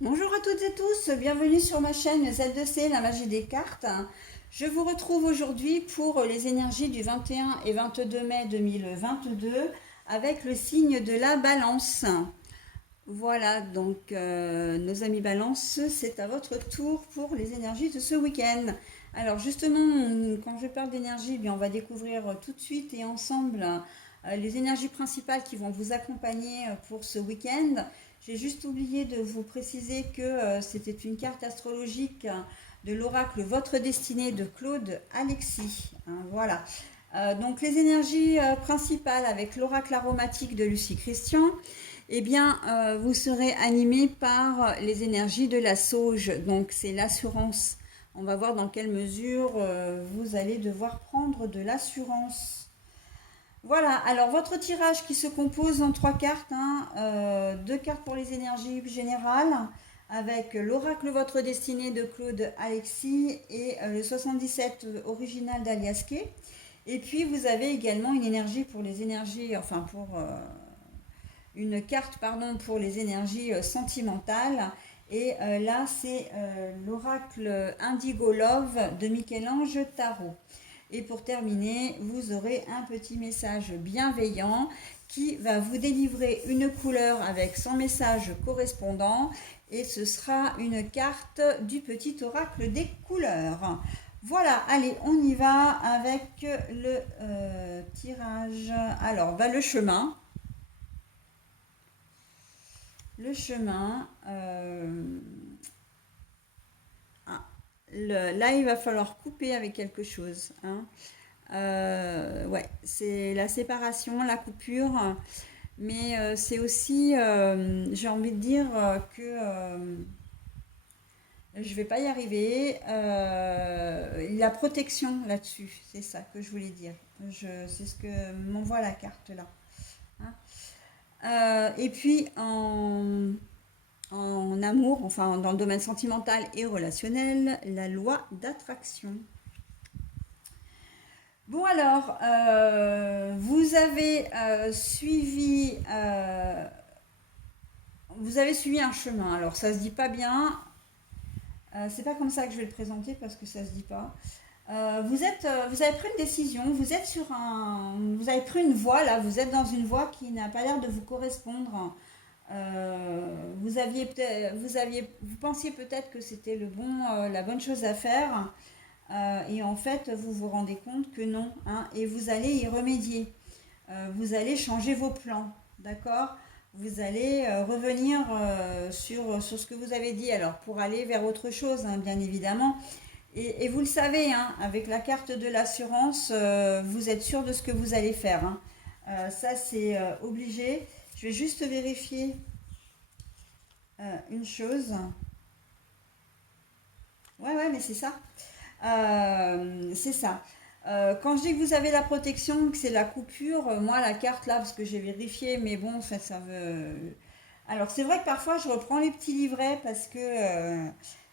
Bonjour à toutes et tous, bienvenue sur ma chaîne Z2C, la magie des cartes. Je vous retrouve aujourd'hui pour les énergies du 21 et 22 mai 2022 avec le signe de la balance. Voilà, donc nos amis balance, c'est à votre tour pour les énergies de ce week-end. Alors justement, quand je parle d'énergie, on va découvrir tout de suite et ensemble les énergies principales qui vont vous accompagner pour ce week-end. J'ai juste oublié de vous préciser que c'était une carte astrologique de l'oracle Votre Destinée de Claude Alexis. Voilà. Donc les énergies principales avec l'oracle aromatique de Lucie Christian, vous serez animé par les énergies de la sauge. Donc, c'est l'assurance. On va voir dans quelle mesure vous allez devoir prendre de l'assurance. Voilà, alors votre tirage qui se compose en trois cartes, deux cartes pour les énergies générales, avec l'oracle Votre Destinée de Claude Alexis et le 77 original d'Alias Kay. Et puis vous avez également une énergie pour les énergies, une carte pardon, pour les énergies sentimentales. Et là, c'est l'oracle Indigo Love de Michel-Ange Tarot. Et pour terminer, vous aurez un petit message bienveillant qui va vous délivrer une couleur avec son message correspondant. Et ce sera une carte du petit oracle des couleurs. Voilà, allez, on y va avec le tirage. Alors, le chemin. Le chemin. Ah, là, il va falloir couper avec quelque chose. Ouais, c'est la séparation, la coupure. Mais c'est aussi, j'ai envie de dire je vais pas y arriver. La protection là-dessus, c'est ça que je voulais dire. C'est ce que m'envoie la carte là. Hein. Et puis en amour, enfin dans le domaine sentimental et relationnel, la loi d'attraction. Bon alors, vous avez suivi un chemin. Alors ça se dit pas bien. C'est pas comme ça que je vais le présenter parce que ça se dit pas. Vous avez pris une décision. Vous avez pris une voie là. Vous êtes dans une voie qui n'a pas l'air de vous correspondre. Vous pensiez peut-être que c'était la bonne chose à faire, et en fait, vous vous rendez compte que non, et vous allez y remédier. Vous allez changer vos plans, d'accord? Vous allez revenir sur ce que vous avez dit, alors pour aller vers autre chose, bien évidemment. Et vous le savez, avec la carte de l'assurance, vous êtes sûr de ce que vous allez faire. Ça, c'est obligé. Je vais juste vérifier une chose. Ouais, ouais, mais c'est ça. C'est ça. Quand je dis que vous avez la protection, que c'est la coupure, moi la carte là, parce que j'ai vérifié, mais bon, ça veut. Alors c'est vrai que parfois je reprends les petits livrets parce que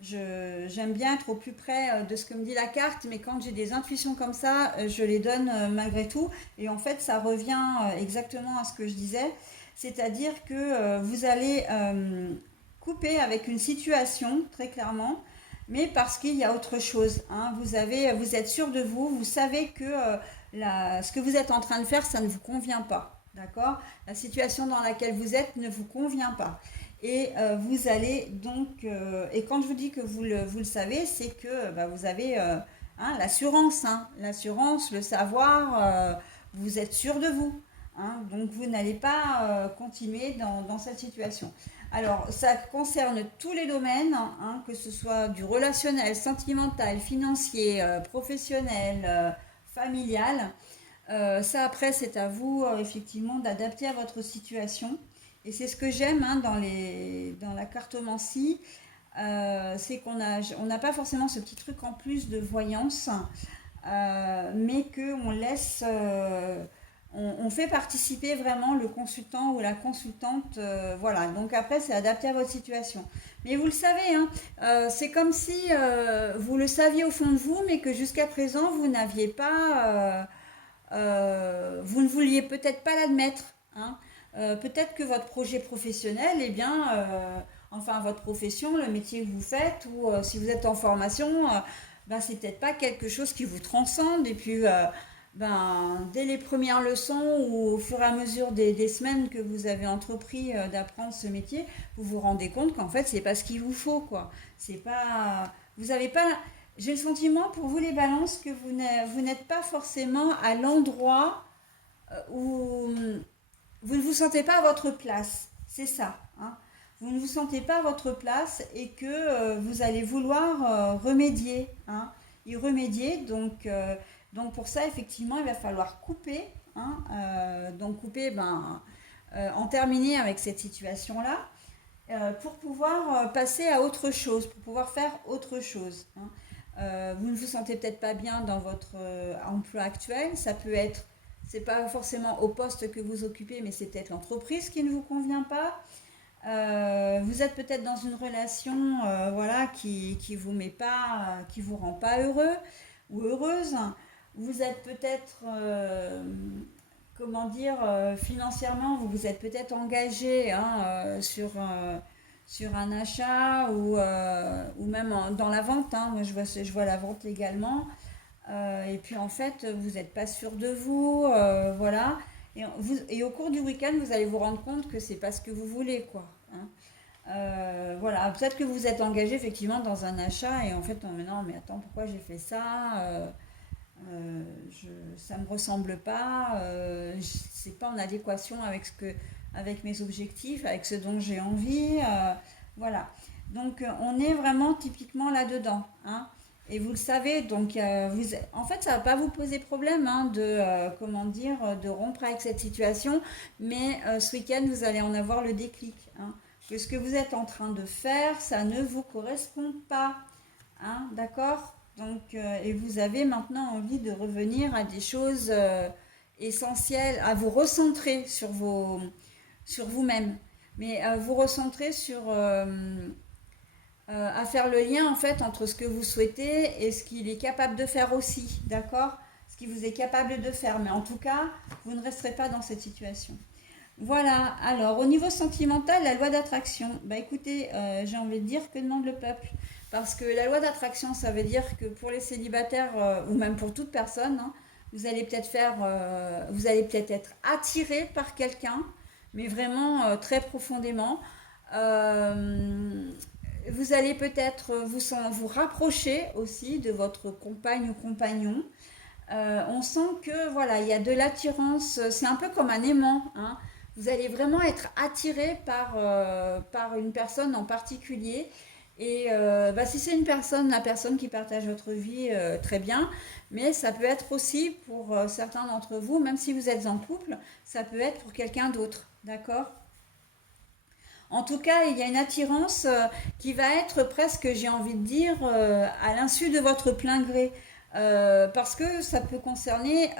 j'aime bien être au plus près de ce que me dit la carte, mais quand j'ai des intuitions comme ça, je les donne malgré tout. Et en fait, ça revient exactement à ce que je disais, c'est-à-dire que vous allez couper avec une situation, très clairement, mais parce qu'il y a autre chose. Vous êtes sûr de vous, vous savez que ce que vous êtes en train de faire, ça ne vous convient pas. D'accord? La situation dans laquelle vous êtes ne vous convient pas. Et vous allez donc, et quand je vous dis que vous le savez, c'est que vous avez l'assurance, l'assurance, le savoir, vous êtes sûr de vous. Donc vous n'allez pas continuer dans cette situation. Alors, ça concerne tous les domaines, que ce soit du relationnel, sentimental, financier, professionnel, familial. Ça, après, c'est à vous, effectivement, d'adapter à votre situation. Et c'est ce que j'aime dans la cartomancie, c'est on n'a pas forcément ce petit truc en plus de voyance, mais qu'on laisse, on fait participer vraiment le consultant ou la consultante. Voilà, donc après, c'est adapté à votre situation. Mais vous le savez, c'est comme si vous le saviez au fond de vous, mais que jusqu'à présent, vous n'aviez pas, vous ne vouliez peut-être pas l'admettre. Peut-être que votre projet professionnel, enfin votre profession, le métier que vous faites, ou si vous êtes en formation, ben, c'est peut-être pas quelque chose qui vous transcende. Et puis, ben, dès les premières leçons ou au fur et à mesure des semaines que vous avez entrepris d'apprendre ce métier, vous vous rendez compte qu'en fait, c'est pas ce qu'il vous faut, quoi. C'est pas, vous avez pas, j'ai le sentiment pour vous les balances que vous n'êtes pas forcément à l'endroit où vous ne vous sentez pas à votre place. C'est ça, hein. Vous ne vous sentez pas à votre place et que vous allez vouloir remédier, hein, y remédier. Donc pour ça, effectivement, il va falloir couper, hein, donc couper, ben, en terminer avec cette situation-là, pour pouvoir passer à autre chose, pour pouvoir faire autre chose, hein. Vous ne vous sentez peut-être pas bien dans votre emploi actuel. Ça peut être, c'est pas forcément au poste que vous occupez, mais c'est peut-être l'entreprise qui ne vous convient pas. Vous êtes peut-être dans une relation, voilà, qui vous met pas, qui vous rend pas heureux ou heureuse. Vous êtes peut-être, comment dire, financièrement, vous vous êtes peut-être engagé, hein, sur un achat ou même dans la vente, hein. Moi, je vois la vente également. Et puis en fait, vous n'êtes pas sûr de vous, voilà. Et au cours du week-end, vous allez vous rendre compte que c'est pas ce que vous voulez, quoi, hein. Voilà, peut-être que vous êtes engagé effectivement dans un achat et en fait, mais non, mais attends, pourquoi j'ai fait ça? Ça me ressemble pas, c'est pas en adéquation avec avec mes objectifs, avec ce dont j'ai envie, voilà. Donc on est vraiment typiquement là-dedans, hein. Et vous le savez, donc en fait, ça va pas vous poser problème, hein, comment dire, de rompre avec cette situation, mais ce week-end, vous allez en avoir le déclic, hein, que ce que vous êtes en train de faire, ça ne vous correspond pas, hein, d'accord? Donc, et vous avez maintenant envie de revenir à des choses essentielles, à vous recentrer sur vous-même, mais à vous recentrer à faire le lien en fait entre ce que vous souhaitez et ce qu'il est capable de faire aussi, d'accord? Ce qu'il vous est capable de faire, mais en tout cas, vous ne resterez pas dans cette situation. Voilà, alors au niveau sentimental, la loi d'attraction, bah écoutez, j'ai envie de dire que demande le peuple. Parce que la loi d'attraction, ça veut dire que pour les célibataires, ou même pour toute personne, hein, vous allez peut-être être attiré par quelqu'un, mais vraiment très profondément. Euh, Vous allez peut-être vous rapprocher aussi de votre compagne ou compagnon. On sent que voilà, il y a de l'attirance, c'est un peu comme un aimant, hein. Vous allez vraiment être attiré par une personne en particulier. Et bah, si c'est la personne qui partage votre vie, très bien. Mais ça peut être aussi pour certains d'entre vous, même si vous êtes en couple, ça peut être pour quelqu'un d'autre. D'accord? En tout cas, il y a une attirance qui va être presque, j'ai envie de dire, à l'insu de votre plein gré. Parce que ça peut concerner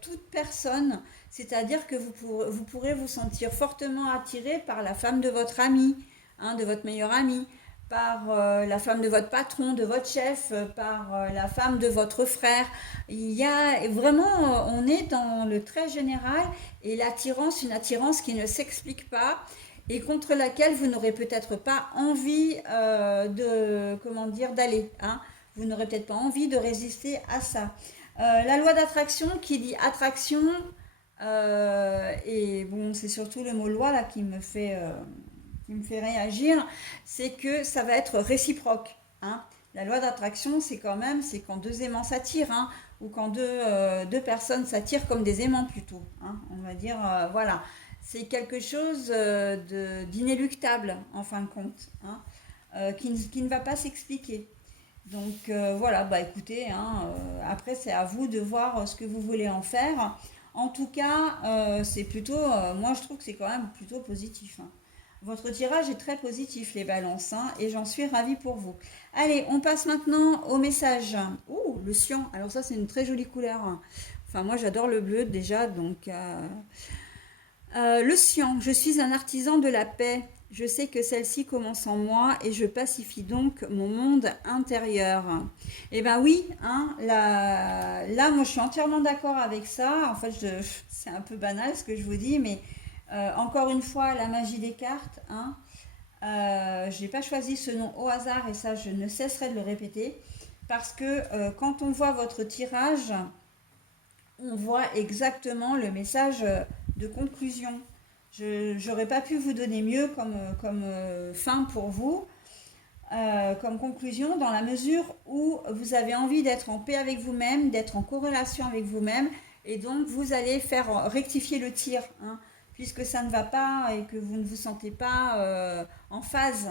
toute personne. C'est-à-dire que vous pourrez vous sentir fortement attiré par la femme de votre ami, hein, de votre meilleur ami, par la femme de votre patron, de votre chef, par la femme de votre frère. Il y a vraiment, on est dans le très général et l'attirance, une attirance qui ne s'explique pas et contre laquelle vous n'aurez peut-être pas envie comment dire, d'aller, hein. Vous n'aurez peut-être pas envie de résister à ça. La loi d'attraction qui dit attraction, et bon, c'est surtout le mot loi là qui me fait réagir, c'est que ça va être réciproque, hein. La loi d'attraction, c'est quand deux aimants s'attirent, hein, ou quand deux personnes s'attirent comme des aimants plutôt, hein, on va dire, voilà. C'est quelque chose d'inéluctable en fin de compte, hein, qui ne va pas s'expliquer. Donc voilà, bah écoutez, hein, après c'est à vous de voir ce que vous voulez en faire. En tout cas, c'est plutôt, moi je trouve que c'est quand même plutôt positif, hein. Votre tirage est très positif, les balances, hein, et j'en suis ravie pour vous. Allez, on passe maintenant au message. Ouh, le cyan. Alors ça, c'est une très jolie couleur, hein. Enfin, moi, j'adore le bleu déjà, donc... le cyan. Je suis un artisan de la paix. Je sais que celle-ci commence en moi et je pacifie donc mon monde intérieur. Eh ben oui, hein, là, moi je suis entièrement d'accord avec ça. En fait, c'est un peu banal ce que je vous dis, mais encore une fois, la magie des cartes, hein. Je n'ai pas choisi ce nom au hasard et ça, je ne cesserai de le répéter parce que quand on voit votre tirage, on voit exactement le message de conclusion. Je n'aurais pas pu vous donner mieux comme fin pour vous, comme conclusion, dans la mesure où vous avez envie d'être en paix avec vous-même, d'être en corrélation avec vous-même, et donc vous allez faire rectifier le tir, hein, puisque ça ne va pas et que vous ne vous sentez pas en phase.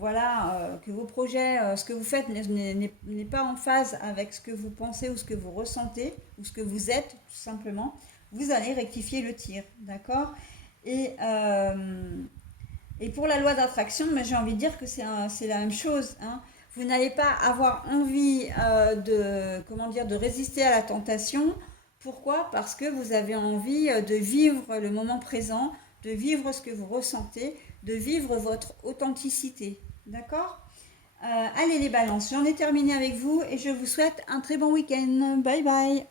Voilà, que vos projets, ce que vous faites n'est pas en phase avec ce que vous pensez ou ce que vous ressentez ou ce que vous êtes, tout simplement, vous allez rectifier le tir, d'accord? Et, et pour la loi d'attraction, mais j'ai envie de dire que c'est la même chose, hein. Vous n'allez pas avoir envie de résister à la tentation. Pourquoi? Parce que vous avez envie de vivre le moment présent, de vivre ce que vous ressentez, de vivre votre authenticité. D'accord? Allez les balances, j'en ai terminé avec vous et je vous souhaite un très bon week-end. Bye bye!